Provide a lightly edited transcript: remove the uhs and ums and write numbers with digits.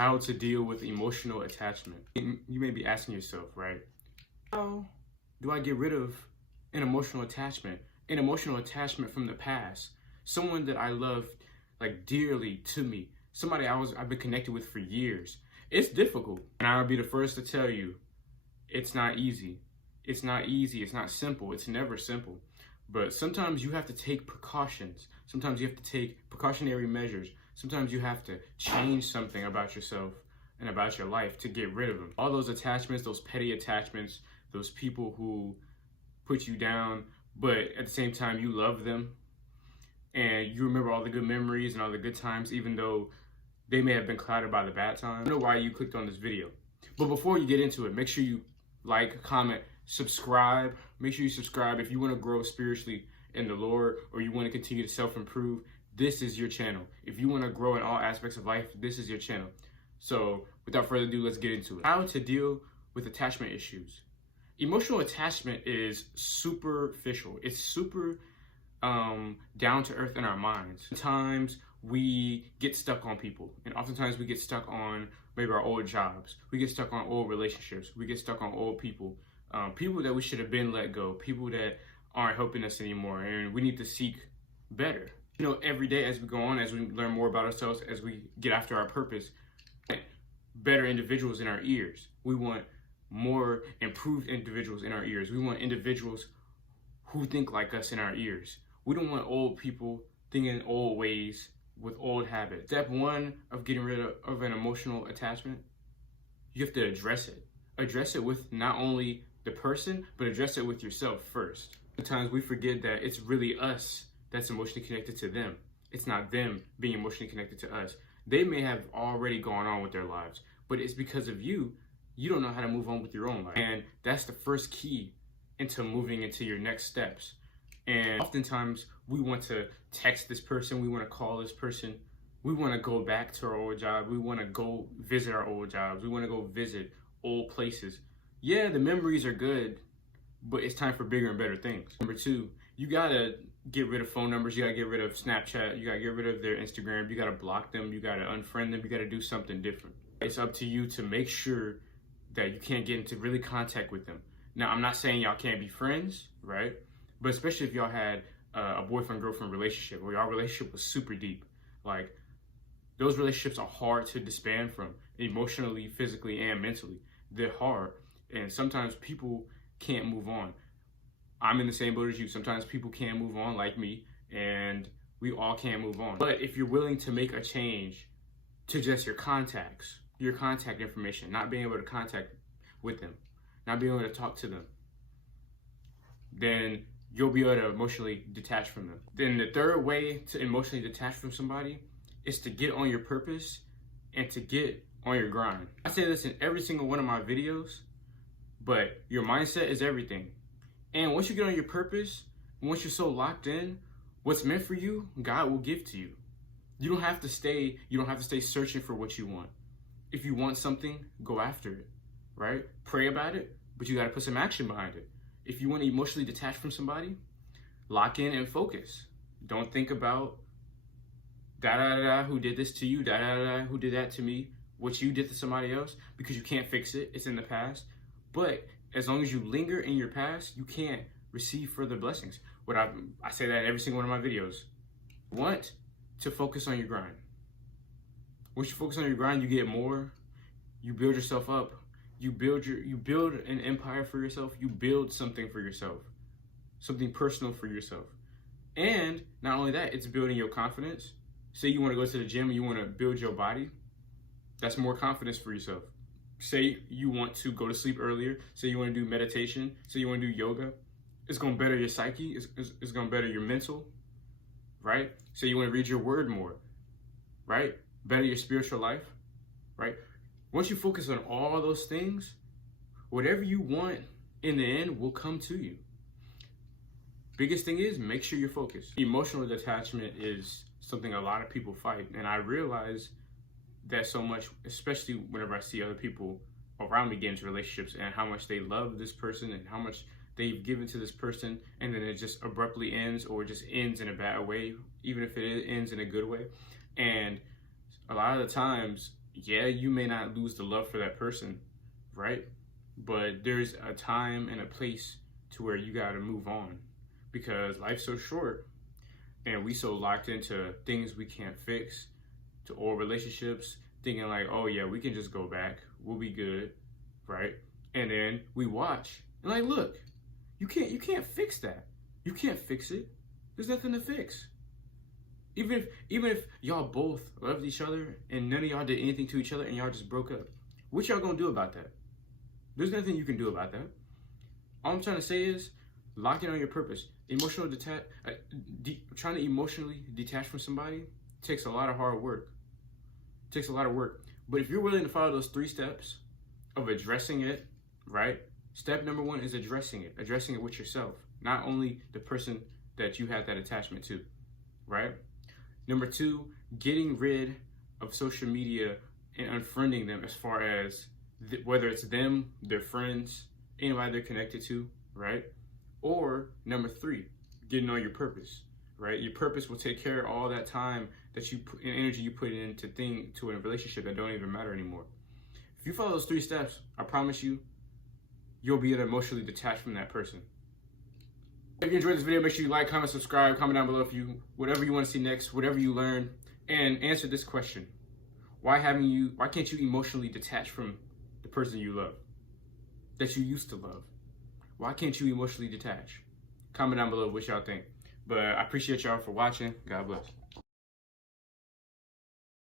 how to deal with emotional attachment. You may be asking yourself, right? How do I get rid of an emotional attachment? An emotional attachment from the past. Someone that I loved like dearly to me. Somebody I've been connected with for years. It's difficult. And I'll be the first to tell you, it's not easy. It's not easy. It's not simple. It's never simple. But sometimes you have to take precautions. Sometimes you have to take precautionary measures. Sometimes you have to change something about yourself and about your life to get rid of them. All those attachments, those petty attachments, those people who put you down, but at the same time you love them and you remember all the good memories and all the good times, even though they may have been clouded by the bad times. I don't know why you clicked on this video. But before you get into it, make sure you like, comment, subscribe. Make sure you subscribe if you want to grow spiritually in the Lord or you want to continue to self-improve. This is your channel. If you want to grow in all aspects of life, this is your channel. So without further ado, let's get into it. How to deal with attachment issues. Emotional attachment is superficial. It's super down to earth in our minds. Sometimes we get stuck on people, and oftentimes we get stuck on maybe our old jobs. We get stuck on old relationships. We get stuck on old people. People that we should have been let go. People that aren't helping us anymore, and we need to seek better. You know, every day as we go on, as we learn more about ourselves, as we get after our purpose, better individuals in our ears. We want more improved individuals in our ears. We want individuals who think like us in our ears. We don't want old people thinking old ways with old habits. Step one of getting rid of an emotional attachment, you have to address it. Address it with not only the person, but address it with yourself first. Sometimes we forget that it's really us that's emotionally connected to them. It's not them being emotionally connected to us. They may have already gone on with their lives, but it's because of you. You don't know how to move on with your own life. And that's the first key into moving into your next steps. And oftentimes we want to text this person, we want to call this person, we want to go back to our old job, we want to go visit our old jobs, we want to go visit old places. Yeah, the memories are good, but it's time for bigger and better things. Number two, you gotta get rid of phone numbers, you gotta get rid of Snapchat, you gotta get rid of their Instagram, you gotta block them, you gotta unfriend them, you gotta do something different. It's up to you to make sure that you can't get into really contact with them. Now, I'm not saying y'all can't be friends, right? But especially if y'all had a boyfriend-girlfriend relationship or y'all relationship was super deep. Like, those relationships are hard to disband from, emotionally, physically, and mentally. They're hard, and sometimes people can't move on. I'm in the same boat as you. Sometimes people can't move on like me, and we all can't move on. But if you're willing to make a change to just your contacts, your contact information, not being able to contact with them, not being able to talk to them, then you'll be able to emotionally detach from them. Then the third way to emotionally detach from somebody is to get on your purpose and to get on your grind. I say this in every single one of my videos, but your mindset is everything. And once you get on your purpose, once you're so locked in, what's meant for you, God will give to you. You don't have to stay searching for what you want. If you want something, go after it, right? Pray about it, but you got to put some action behind it. If you want to emotionally detach from somebody, lock in and focus. Don't think about who did this to you, who did that to me, what you did to somebody else, because you can't fix it. It's in the past. But as long as you linger in your past, you can't receive further blessings. I say that in every single one of my videos. Want to focus on your grind. Once you focus on your grind, you get more. You build yourself up. You build an empire for yourself. You build something for yourself, something personal for yourself. And not only that, it's building your confidence. Say you want to go to the gym and you want to build your body. That's more confidence for yourself. Say you want to go to sleep earlier. Say you want to do meditation. Say you want to do yoga. It's going to better your psyche. It's going to better your mental, right? Say you want to read your word more, right? Better your spiritual life, right? Once you focus on all those things, whatever you want in the end will come to you. Biggest thing is make sure you're focused. Emotional detachment is something a lot of people fight, and I realize that so much, especially whenever I see other people around me get into relationships and how much they love this person and how much they've given to this person, and then it just abruptly ends or just ends in a bad way, even if it ends in a good way. And a lot of the times yeah, you may not lose the love for that person, right? But there's a time and a place to where you got to move on, because life's so short and we so locked into things we can't fix, to old relationships, thinking like, oh yeah, we can just go back, we'll be good, right? And then we watch and like, look, you can't fix that. You can't fix it. There's nothing to fix. Even if y'all both loved each other and none of y'all did anything to each other and y'all just broke up, what y'all gonna do about that? There's nothing you can do about that. All I'm trying to say is, lock in on your purpose. Trying to emotionally detach from somebody takes a lot of hard work. Takes a lot of work. But if you're willing to follow those 3 steps of addressing it, right? Step number 1 is addressing it with yourself, not only the person that you have that attachment to, right? Number 2, getting rid of social media and unfriending them, as far as whether it's them, their friends, anybody they're connected to, right? Or number 3, getting on your purpose, right? Your purpose will take care of all that time that you put and energy you put into a relationship that don't even matter anymore. If you follow those 3 steps, I promise you, you'll be emotionally detached from that person. If you enjoyed this video, make sure you like, comment, subscribe, comment down below if whatever you want to see next, whatever you learn, and answer this question. Why can't you emotionally detach from the person you love, that you used to love? Why can't you emotionally detach? Comment down below what y'all think. But I appreciate y'all for watching. God bless.